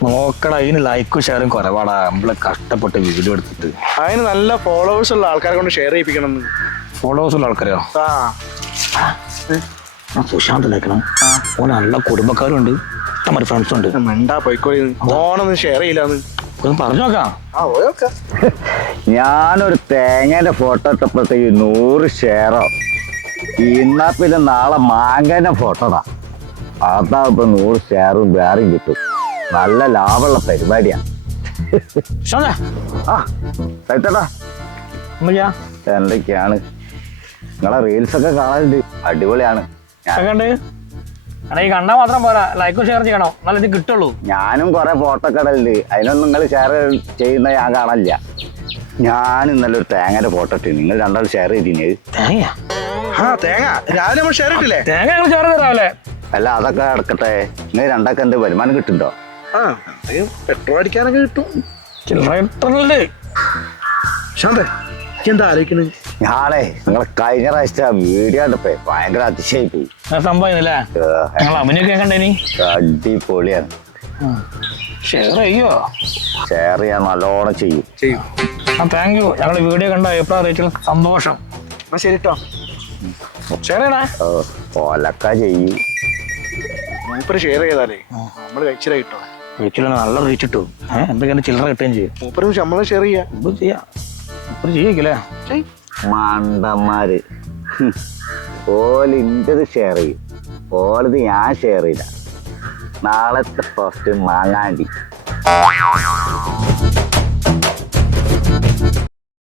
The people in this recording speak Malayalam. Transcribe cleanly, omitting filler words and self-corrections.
നോക്കടാ, അതിന് ലൈക്കും ഷെയറും കുറവാടാ. നമ്മളെ കഷ്ടപ്പെട്ട് വീഡിയോ എടുത്തിട്ട് അതിന് നല്ല ഫോളോവേഴ്സ് ഉള്ള ആൾക്കാരെ കൊണ്ട് ഷെയർ ചെയ്യിപ്പിക്കണം. ഫോളോവേഴ്സ് ഉള്ള ആൾക്കാരോ? ആ സുശാന്ത് ലൈക്കണം. ഓന് നല്ല കുടുംബക്കാരുണ്ട്, ഇഷ്ടംമാതിരി ഫ്രണ്ട്സ് ഉണ്ട്. മെണ്ടാ പോയിക്കോളി, ഓണൊന്നും ഷെയർ ചെയ്യില്ലാന്ന് ഒന്ന് പറഞ്ഞു നോക്കാം. ഞാനൊരു തേങ്ങേന്റെ ഫോട്ടോ ഇട്ടപ്പോഴത്തേക്ക് 100 ഷെയറോ. ഇന്നാ പിന്നെ നാളെ മാങ്ങേന്റെ ഫോട്ടോടാ, അതാകുമ്പോ 100 ഷെയറും വേറെയും കിട്ടും. നല്ല ലാഭമുള്ള പരിപാടിയാണ്. സുശാന്തേ, ആ സൈത്തേട്ടാ, എന്തൊക്കെയാ എന്തൊക്കെയാണ് നിങ്ങളെ റീൽസ് ഒക്കെ കാണലുണ്ട്, അടിപൊളിയാണ്. കണ്ട് ഈ കണ്ടാ മാത്രം പോരാ, ലൈക്കും ഷെയർ ചെയ്യണോ, നല്ല ഇത് കിട്ടുള്ളൂ. ഞാനും കുറെ ഫോട്ടോ ഒക്കെ ഇടലുണ്ട്, അതിനൊന്നും നിങ്ങൾ ഷെയർ ചെയ്യുന്ന ഞാൻ കാണാനില്ല. ഞാൻ ഇന്നലെ ഒരു തേങ്ങയുടെ ഫോട്ടോ ഇട്ട്, നിങ്ങൾ രണ്ടാൾ ഷെയർ ചെയ്തിന്. തേങ്ങ? ആ തേങ്ങ രാവിലെ നമ്മൾ ഷെയർ ഇട്ടില്ലേ? തേങ്ങ ഞങ്ങൾ ഷെയർ ചെയ്തരാവില്ലേ? അല്ല അതൊക്കെ കിടക്കട്ടെ, നിങ്ങൾ രണ്ടാൾക്ക് എന്ത് വരുമാനം കിട്ടുന്നുണ്ടോ? ആ പെട്രോൾ അടിക്കാനൊക്കെ കിട്ടും. ചില്ലറ കിട്ടുന്നുണ്ട്. ശാന്തേ, എന്താ ആലോചിക്കണേ? ഞാളെ നിങ്ങളെ കഴിഞ്ഞ പ്രാവശ്യത്തെ വീഡിയോ കണ്ടപ്പോ ഭയങ്കര അതിശയായി പോയി. സംഭവം ഇല്ലേ, ഞങ്ങൾ അഭിനയൊക്കെ കണ്ടേനി. അടിപൊളിയാണ്. ഷെയർ ചെയ്യോ? ഷെയർ ചെയ്യാൻ നല്ലോണം ചെയ്യും. ആ താങ്ക് യു. ഞങ്ങൾ വീഡിയോ കണ്ട അഭിപ്രായ റേറ്റിൽ സന്തോഷം. എന്നാ ശരി കേട്ടോ. ഷെയർ ചെയ്യണേ. ഒലക്ക ചെയ്യും. മൂപ്പര് ഷെയർ ചെയ്താലേ നമ്മള് കഴിച്ചില്ല കിട്ടോ. റേറ്റിൽ നല്ല റേറ്റ് കിട്ടും. എന്തൊക്കെയാണ് ചില്ലറ കിട്ടുകയും ചെയ്യും. മൂപ്പര് ശമ്പളം ഷെയർ ചെയ്യാ. ഇപ്പം ചെയ്യാം, ഇപ്പം ചെയ്യിക്കില്ലേ? മണ്ടന്മാര് ഓല് ഇന്റത് ഷെയർ ചെയ്യും, ഓലത് ഞാൻ ഷെയർ ചെയ്ത. നാളത്തെ ഫസ്റ്റ് മാങ്ങാണ്ടി.